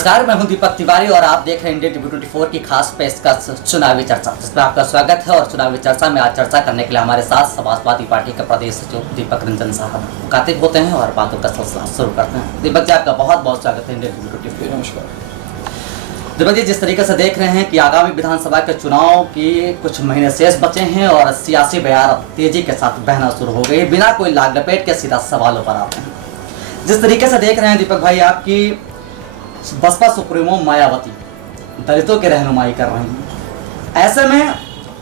नमस्कार, मैं हूं दीपक तिवारी और आप देख रहे हैं इंडिया टीवी 24 की खास पेशकश चुनावी चर्चा, जिसमें आपका स्वागत है। और चुनावी चर्चा में आज चर्चा करने के लिए हमारे साथ समाजवादी पार्टी के प्रदेश सचिव दीपक रंजन साहब मुखातिब होते हैं और बातों का सिलसिला शुरू करते हैं। दीपक जी, आपका बहुत बहुत स्वागत है इंडिया टीवी 24। नमस्कार दीपक जी, जिस तरीके से देख रहे हैं कि आगामी विधानसभा के चुनाव की कुछ महीने शेष बचे हैं और सियासी बयार तेजी के साथ बहना शुरू हो गई, बिना कोई लाग लपेट के सीधा सवालों पर आते हैं। जिस तरीके से देख रहे हैं दीपक भाई, आपकी बसपा सुप्रीमो मायावती दलितों की रहनुमाई कर रही हैं। ऐसे में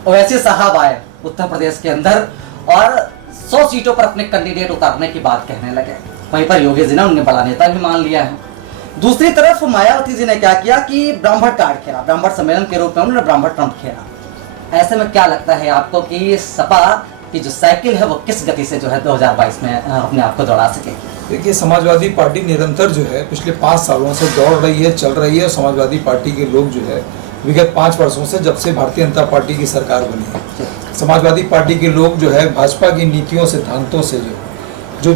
ओवैसी साहब आए उत्तर प्रदेश के अंदर और 100 सीटों पर अपने कैंडिडेट उतारने की बात कहने लगे। वहीं पर योगी जी ने उन्हें बड़ा नेता भी मान लिया है। दूसरी तरफ मायावती जी ने क्या किया कि ब्राह्मण कार्ड खेला, ब्राह्मण सम्मेलन के रूप में उन्होंने ब्राह्मण ट्रंप खेला। ऐसे में क्या लगता है आपको कि सपा की जो साइकिल है वो किस गति से जो है 2022 में अपने आप को दौड़ा सकेगी? देखिए, समाजवादी पार्टी निरंतर जो है पिछले 5 सालों से दौड़ रही है, चल रही है। और समाजवादी पार्टी के लोग जो है विगत 5 वर्षों से, जब से भारतीय जनता पार्टी की सरकार बनी है, समाजवादी पार्टी के लोग जो है भाजपा की नीतियों सिद्धांतों से जो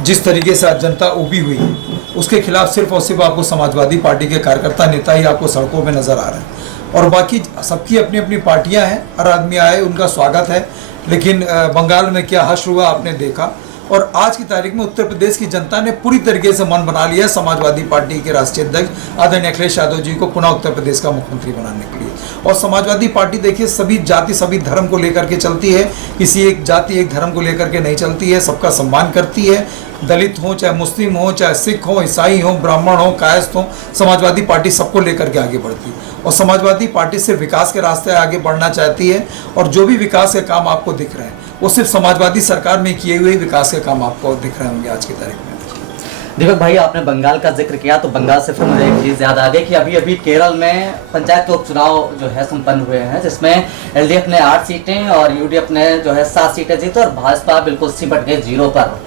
जिस तरीके से आज जनता उबी हुई है, उसके खिलाफ सिर्फ और सिर्फ आपको समाजवादी पार्टी के कार्यकर्ता नेता ही आपको सड़कों में नजर आ रहे हैं। और बाकी सबकी अपनी अपनी पार्टियां हैं, हर आदमी आए, उनका स्वागत है। लेकिन बंगाल में क्या हश्र हुआ आपने देखा। और आज की तारीख में उत्तर प्रदेश की जनता ने पूरी तरीके से मन बना लिया है समाजवादी पार्टी के राष्ट्रीय अध्यक्ष आदरणीय अखिलेश यादव जी को पुनः उत्तर प्रदेश का मुख्यमंत्री बनाने के लिए। और समाजवादी पार्टी देखिए सभी जाति सभी धर्म को लेकर के चलती है, किसी एक जाति एक धर्म को लेकर के नहीं चलती है, सबका सम्मान करती है। दलित हो, चाहे मुस्लिम हो, चाहे सिख हो, ईसाई हो, ब्राह्मण हो, कायस्थ हो, समाजवादी पार्टी सबको लेकर के आगे बढ़ती है। और समाजवादी पार्टी से विकास के रास्ते आगे बढ़ना चाहती है। और जो भी विकास के काम आपको दिख रहे हैं वो सिर्फ समाजवादी सरकार में किए हुए विकास के काम आपको दिख रहे होंगे आज की तारीख में। दीपक भाई, आपने बंगाल का जिक्र किया तो बंगाल से फिर मुझे एक चीज़ याद आ गई कि अभी अभी केरल में पंचायत के उपचुनाव जो है संपन्न हुए हैं, जिसमें एलडीएफ ने 8 सीटें और यूडीएफ ने जो है 7 सीटें जीती और भाजपा बिल्कुल सिमट गई 0 पर।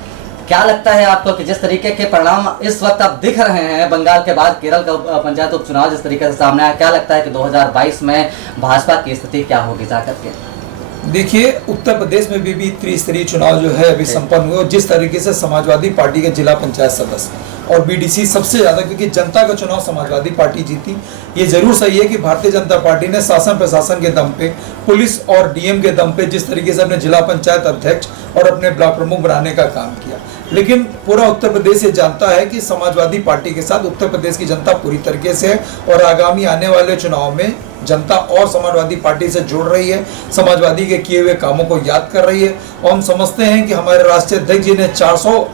क्या लगता है आपको कि जिस तरीके के परिणाम इस वक्त अब दिख रहे हैं बंगाल के बाद केरल का पंचायत उपचुनाव जिस तरीके से सामने आया, क्या लगता है कि 2022 में भाजपा की स्थिति क्या होगी जाकर के? देखिए, उत्तर प्रदेश में भी त्रिस्तरीय चुनाव जो है अभी संपन्न हुए। और जिस तरीके से समाजवादी पार्टी के जिला पंचायत सदस्य और बीडीसी सबसे ज़्यादा, क्योंकि जनता का चुनाव समाजवादी पार्टी जीती। ये जरूर सही है कि भारतीय जनता पार्टी ने शासन प्रशासन के दम पे, पुलिस और डीएम के दम पे जिस तरीके से अपने जिला पंचायत अध्यक्ष और अपने ब्लॉक प्रमुख बनाने का काम किया। लेकिन पूरा उत्तर प्रदेश ये जानता है कि समाजवादी पार्टी के साथ उत्तर प्रदेश की जनता पूरी तरीके से है। और आगामी आने वाले चुनाव में जनता और समाजवादी पार्टी से जुड़ रही है, समाजवादी के किए हुए कामों को याद कर रही है। और हम समझते हैं कि हमारे राष्ट्रीय अध्यक्ष जी ने 400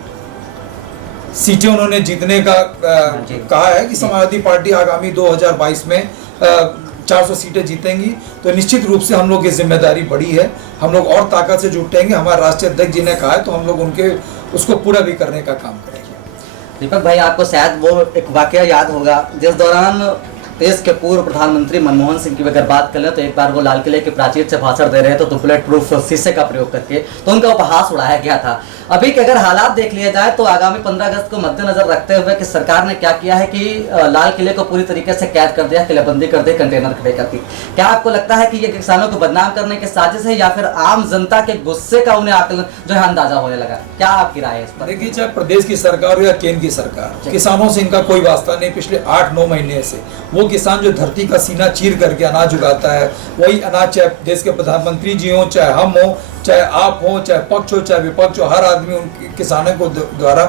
सीटें उन्होंने जीतने का कहा है कि समाजवादी पार्टी आगामी 2022 में 400 सीटें जीतेंगी। तो निश्चित रूप से हम लोग की जिम्मेदारी बड़ी है, हम लोग और ताकत से जुटेंगे। हमारे राष्ट्रीय अध्यक्ष जी ने कहा है तो हम लोग उनके उसको पूरा भी करने का काम करेंगे। दीपक भाई, आपको शायद वो एक वाकया याद होगा जिस दौरान देश के पूर्व प्रधानमंत्री मनमोहन सिंह की अगर बात करें तो एक बार वो लाल किले के प्राचीर से भाषण दे रहे थे तो बुलेट प्रूफ शीशे का प्रयोग करके तो उनका उपहास उड़ाया गया था। अभी के अगर हालात देख लिए जाए तो आगामी 15 अगस्त को मद्देनजर रखते हुए कि सरकार ने क्या किया है कि लाल किले को पूरी तरीके से कैद कर दिया, किलेबंदी कर दी, कंटेनर खड़े कर दी। क्या आपको लगता है कि ये किसानों को बदनाम करने की साजिश है या फिर आम जनता के गुस्से का उन्हें आकलन जो है अंदाजा होने लगा? क्या आपकी राय है इस पर? देखिए, चाहे प्रदेश की सरकार हो या केंद्र की सरकार, किसानों से इनका कोई वास्ता नहीं। पिछले 8-9 महीने से वो किसान जो धरती का सीना चीर करके अनाज उगाता है, वही अनाज चाहे देश के प्रधानमंत्री जी हो, चाहे हम हो, चाहे आप हो, चाहे पक्ष हो, चाहे विपक्ष हो, हर आदमी उन किसानों को द्वारा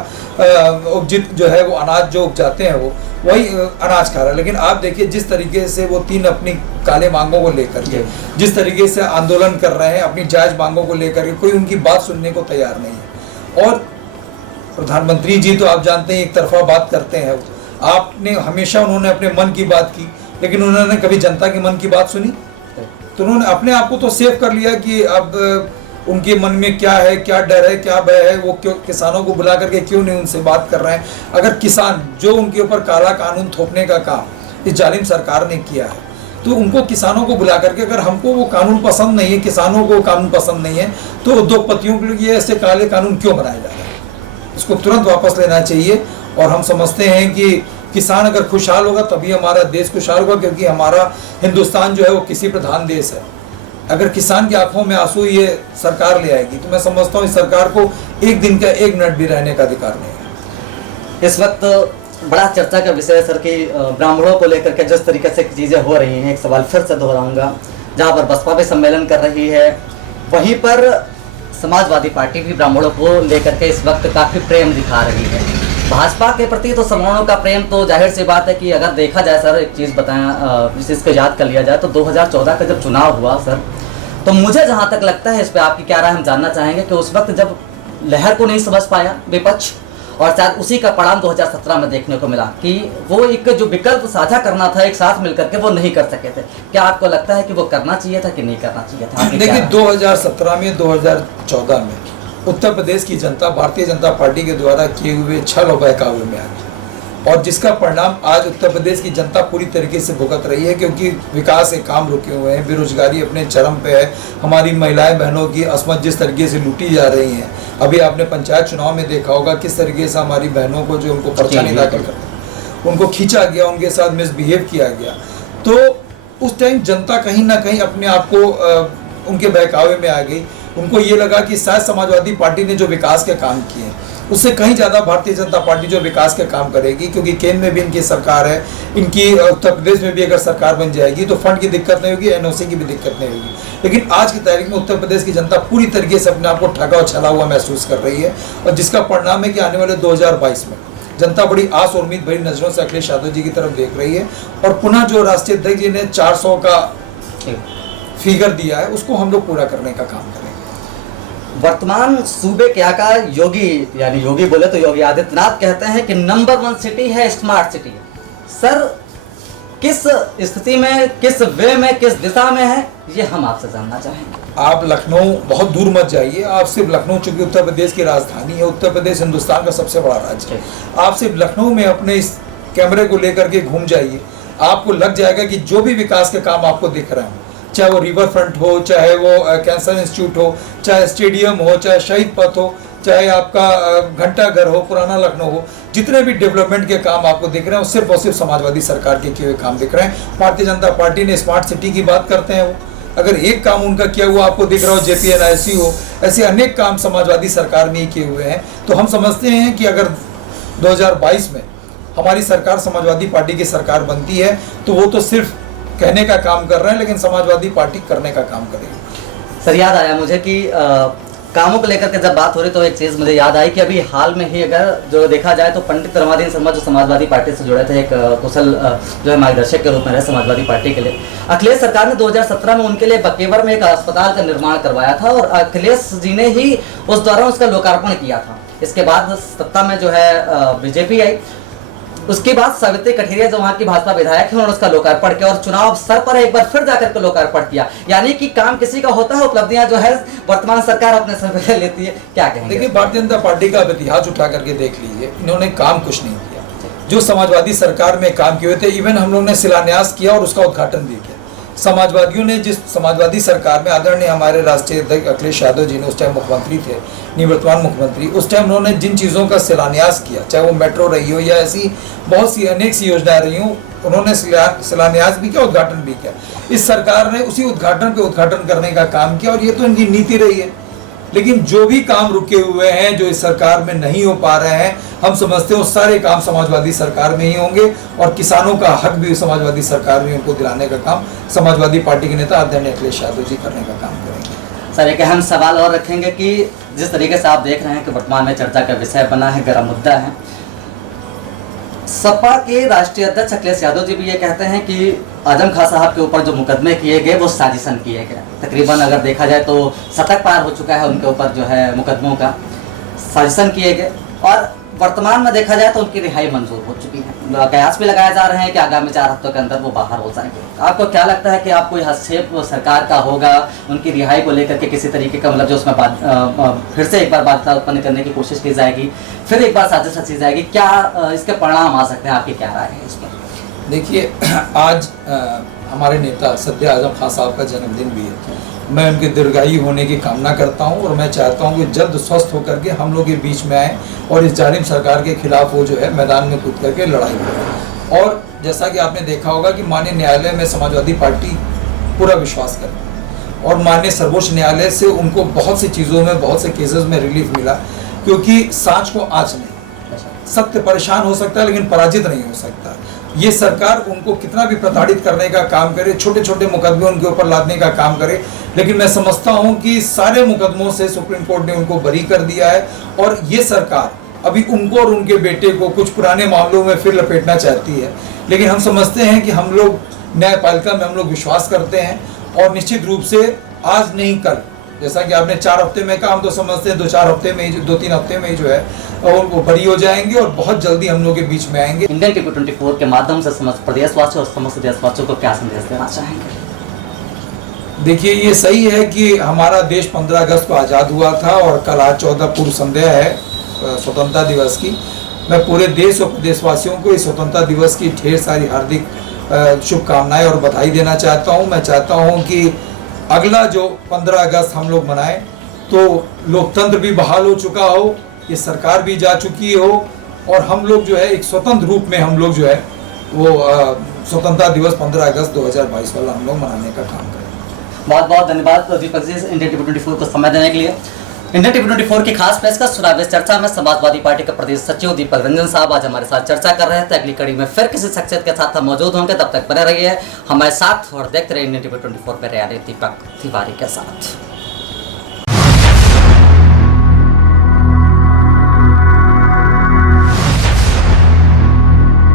उपजित जो है वो अनाज जो उपजाते हैं वो वही अनाज खा रहा है। लेकिन आप देखिए जिस तरीके से वो 3 अपनी काले मांगों को लेकर के जिस तरीके से आंदोलन कर रहे हैं, अपनी जायज मांगों को लेकर के, कोई उनकी बात सुनने को तैयार नहीं है। और प्रधानमंत्री जी तो आप जानते हैं एक तरफा बात करते हैं। आपने हमेशा उन्होंने अपने मन की बात की, लेकिन उन्होंने कभी जनता के मन की बात सुनी? तो उन्होंने अपने आप को तो सेव कर लिया कि अब उनके मन में क्या है, क्या डर है, क्या भय है, वो क्यों किसानों को बुला करके क्यों नहीं उनसे बात कर रहे हैं। अगर किसान जो उनके ऊपर काला कानून थोपने का काम इस जालिम सरकार ने किया है तो उनको किसानों को बुला करके, अगर हमको वो कानून पसंद नहीं है, किसानों को कानून पसंद नहीं है, तो उद्योगपतियों के लिए ऐसे काले कानून क्यों बनाए जा रहे हैं? इसको तुरंत वापस लेना चाहिए। और हम समझते हैं कि किसान अगर खुशहाल होगा तभी हमारा देश खुशहाल होगा, क्योंकि हमारा हिंदुस्तान जो है वो कृषि प्रधान देश है। अगर किसान की आंखों में आंसू ये सरकार ले आएगी तो मैं समझता हूँ इस सरकार को एक दिन का 1 मिनट भी रहने का अधिकार नहीं है। इस वक्त बड़ा चर्चा का विषय है सर कि ब्राह्मणों को लेकर के जिस तरीके से चीज़ें हो रही हैं, एक सवाल फिर से दोहराऊंगा। जहाँ पर बसपा भी सम्मेलन कर रही है, वहीं पर समाजवादी पार्टी भी ब्राह्मणों को लेकर के इस वक्त काफ़ी प्रेम दिखा रही है। भाजपा के प्रति तो सवर्णों का प्रेम तो जाहिर सी बात है कि अगर देखा जाए सर, एक चीज़ बताएं, इस चीज़ को याद कर लिया जाए तो 2014 का जब चुनाव हुआ सर, तो मुझे जहाँ तक लगता है, इस पर आपकी क्या राय हम जानना चाहेंगे कि उस वक्त जब लहर को नहीं समझ पाया विपक्ष, और शायद उसी का परिणाम 2017 में देखने को मिला कि वो एक जो विकल्प साझा करना था एक साथ मिलकर के, वो नहीं कर सके थे। क्या आपको लगता है कि वो करना चाहिए था कि नहीं करना चाहिए था? देखिए 2017 में 2014 में उत्तर प्रदेश की जनता भारतीय जनता पार्टी के द्वारा किए हुए छल और बहकावे में आ गई, और जिसका परिणाम आज उत्तर प्रदेश की जनता पूरी तरीके से भुगत रही है, क्योंकि विकास के काम रुके हुए हैं, बेरोजगारी अपने चरम पे है, हमारी महिलाएं बहनों की असमत जिस तरीके से लूटी जा रही हैं। अभी आपने पंचायत चुनाव में देखा होगा किस तरीके से हमारी बहनों को जो उनको पर्चा नहीं दाखिल करते, उनको खींचा गया, उनके साथ मिसबिहेव किया गया। तो उस टाइम जनता कहीं ना कहीं अपने आप को उनके बहकावे में आ गई। उनको ये लगा कि शायद समाजवादी पार्टी ने जो विकास के काम किए उससे कहीं ज़्यादा भारतीय जनता पार्टी जो विकास के काम करेगी, क्योंकि केंद्र में भी इनकी सरकार है, इनकी उत्तर प्रदेश में भी अगर सरकार बन जाएगी तो फंड की दिक्कत नहीं होगी, एनओसी की भी दिक्कत नहीं होगी। लेकिन आज की तारीख में उत्तर प्रदेश की जनता पूरी तरीके से अपने आप को ठगा और छला हुआ महसूस कर रही है, और जिसका परिणाम है कि आने वाले 2022 में जनता बड़ी आस और उम्मीद भरी नजरों से अखिलेश यादव जी की तरफ देख रही है, और पुनः जो राष्ट्रीय अध्यक्ष जी ने 400 का फिगर दिया है उसको हम लोग पूरा करने का काम करेंगे। वर्तमान सूबे के आकार योगी, यानी योगी बोले तो योगी आदित्यनाथ कहते हैं कि नंबर 1 सिटी है, स्मार्ट सिटी। सर किस स्थिति में, किस वे में, किस दिशा में है, ये हम आपसे जानना चाहेंगे। आप लखनऊ बहुत दूर मत जाइए, आप सिर्फ लखनऊ, चूंकि उत्तर प्रदेश की राजधानी है, उत्तर प्रदेश हिंदुस्तान का सबसे बड़ा राज्य है, आप सिर्फ लखनऊ में अपने इस कैमरे को लेकर के घूम जाइए, आपको लग जाएगा कि जो भी विकास के काम आपको दिख रहे हैं, चाहे वो रिवर फ्रंट हो, चाहे वो कैंसर इंस्टीट्यूट हो, चाहे स्टेडियम हो, चाहे शहीद पथ हो, चाहे आपका घंटा घर हो, पुराना लखनऊ हो, जितने भी डेवलपमेंट के काम आपको दिख रहे हैं वो सिर्फ और सिर्फ समाजवादी सरकार के किए हुए काम दिख रहे हैं। भारतीय जनता पार्टी ने स्मार्ट सिटी की बात करते हैं, वो अगर एक काम उनका किया हुआ आपको दिख रहा हो, JPNIC हो, ऐसे अनेक काम समाजवादी सरकार में ही किए हुए हैं। तो हम समझते हैं कि अगर 2022 में हमारी सरकार समाजवादी पार्टी की सरकार बनती है तो वो तो सिर्फ कहने का काम कर रहे हैं, लेकिन समाजवादी पार्टी करने का काम करेगी। सर याद आया मुझे कि कामों को लेकर के जब बात हो रही तो एक चीज़ मुझे याद आई कि अभी हाल में ही अगर जो देखा जाए तो पंडित रमादीन शर्मा जो समाजवादी पार्टी से जुड़े थे, एक कुशल जो है मार्गदर्शक के रूप में रहे समाजवादी पार्टी के लिए, अखिलेश सरकार ने 2017 में उनके लिए बकेवर में एक अस्पताल का निर्माण करवाया था, और अखिलेश जी ने ही उस दौरान उसका लोकार्पण किया था। इसके बाद सत्ता में जो है BJP आई, उसके बाद सावित्री कठेरिया जो वहाँ की भाजपा विधायक है, उन्होंने उसका लोकार्पण किया, और चुनाव सर पर एक बार फिर जाकर के लोकार्पण किया। यानी कि काम किसी का होता है, उपलब्धियां जो है वर्तमान सरकार अपने सर पर लेती है। क्या कहेंगे? देखिए भारतीय जनता पार्टी का इतिहास उठा करके देख लीजिए, इन्होंने काम कुछ नहीं किया। जो समाजवादी सरकार में काम किए हुए थे, इवन हम लोगों ने शिलान्यास किया और उसका उद्घाटन भी किया। समाजवादियों ने जिस समाजवादी सरकार में आदरणीय हमारे राष्ट्रीय अध्यक्ष अखिलेश यादव जी ने उस टाइम मुख्यमंत्री थे, निवर्तमान मुख्यमंत्री, उस टाइम उन्होंने जिन चीज़ों का शिलान्यास किया, चाहे वो मेट्रो रही हो या ऐसी बहुत सी अनेक सी योजनाएं रही हो, उन्होंने शिलान्यास भी किया, उद्घाटन भी किया। इस सरकार ने उसी उद्घाटन पे उद्घाटन करने का काम किया, और ये तो इनकी नीति रही है। लेकिन जो भी काम रुके हुए हैं, जो इस सरकार में नहीं हो पा रहे हैं, हम समझते हैं वो सारे काम समाजवादी सरकार में ही होंगे, और किसानों का हक भी समाजवादी सरकार में उनको दिलाने का काम समाजवादी पार्टी के नेता आदरणीय अखिलेश यादव जी करने का काम करेंगे। सर एक अहम सवाल और रखेंगे कि जिस तरीके से आप देख रहे हैं कि वर्तमान में चर्चा का विषय बना है, गर्म मुद्दा है, सपा के राष्ट्रीय अध्यक्ष अखिलेश यादव जी भी ये कहते हैं कि आजम खां साहब के ऊपर जो मुकदमे किए गए वो साजिशन किए गए। तकरीबन अगर देखा जाए तो शतक पार हो चुका है उनके ऊपर जो है मुकदमों का, साजिशन किए गए, और वर्तमान में देखा जाए तो उनकी रिहाई मंजूर हो चुकी है। कयास भी लगाए जा रहे हैं कि आगामी 4 हफ्तों के अंदर वो बाहर हो जाएंगे। आपको क्या लगता है कि आप कोई हस्तक्षेप सरकार का होगा उनकी रिहाई को लेकर के, किसी तरीके का मतलब जो उसमें फिर से एक बार बाध्यता उत्पन्न करने की कोशिश की जाएगी, फिर एक बार साजिश रची जाएगी? क्या इसके परिणाम आ सकते हैं? आपकी क्या राय है इस पर? देखिए आज हमारे नेता सद्य आजम खान साहब का जन्मदिन भी है। मैं उनके दीर्घायु होने की कामना करता हूं, और मैं चाहता हूं कि जल्द स्वस्थ होकर के हम लोग के बीच में आए और इस जालिम सरकार के खिलाफ वो जो है मैदान में कूद करके लड़ाई करें। और जैसा कि आपने देखा होगा कि माननीय न्यायालय में समाजवादी पार्टी पूरा विश्वास करती है, और माननीय सर्वोच्च न्यायालय से उनको बहुत सी चीज़ों में, बहुत से केसेस में रिलीफ मिला, क्योंकि सांच को आँच नहीं, सत्य परेशान हो सकता है लेकिन पराजित नहीं हो सकता। ये सरकार उनको कितना भी प्रताड़ित करने का काम करे, छोटे छोटे मुकदमे उनके ऊपर लादने का काम करे, लेकिन मैं समझता हूं कि सारे मुकदमों से सुप्रीम कोर्ट ने उनको बरी कर दिया है और ये सरकार अभी उनको और उनके बेटे को कुछ पुराने मामलों में फिर लपेटना चाहती है। लेकिन हम समझते हैं कि हम लोग न्यायपालिका में हम लोग विश्वास करते हैं और निश्चित रूप से आज नहीं कल, जैसा कि आपने 4 हफ्ते में कहा, हम तो समझते हैं 2-4 हफ्ते में ही, 2-3 हफ्ते में ही जो है और वो बरी हो जाएंगे और बहुत जल्दी हम लोग के बीच में आएंगे। इंडियन टीवी 24 के माध्यम से समस्त प्रदेशवासियों और समस्त देशवासियों को क्या संदेश देना चाहेंगे? देखिए, ये सही है कि हमारा देश 15 अगस्त को आज़ाद हुआ था और कल आज 14 पूर्व संध्या है स्वतंत्रता दिवस की। मैं पूरे देश और प्रदेशवासियों को इस स्वतंत्रता दिवस की ढेर सारी हार्दिक शुभकामनाएं और बधाई देना चाहता हूं। मैं चाहता हूं कि अगला जो 15 अगस्त हम लोग मनाएं तो लोकतंत्र भी बहाल हो चुका हो, ये सरकार भी जा चुकी हो और हम लोग जो है एक स्वतंत्र रूप में हम लोग जो है वो स्वतंत्रता दिवस 15 अगस्त 2022 वाला हम लोग मनाने का काम करें। बहुत बहुत धन्यवाद दीपक जी, इंडियन टीवी 24 को समय देने के लिए। इंडियन टीवी 24 की खास पेशकश चुनाव चर्चा में समाजवादी पार्टी के प्रदेश सचिव दीपक रंजन साहब आज हमारे साथ चर्चा कर रहे थे। अगली कड़ी में फिर किसी शख्सियत के साथ हम मौजूद होंगे, तब तक बने रहिए हमारे साथ और देखते रहिए इंडियन टीवी 24 पर। दीपक तिवारी के साथ।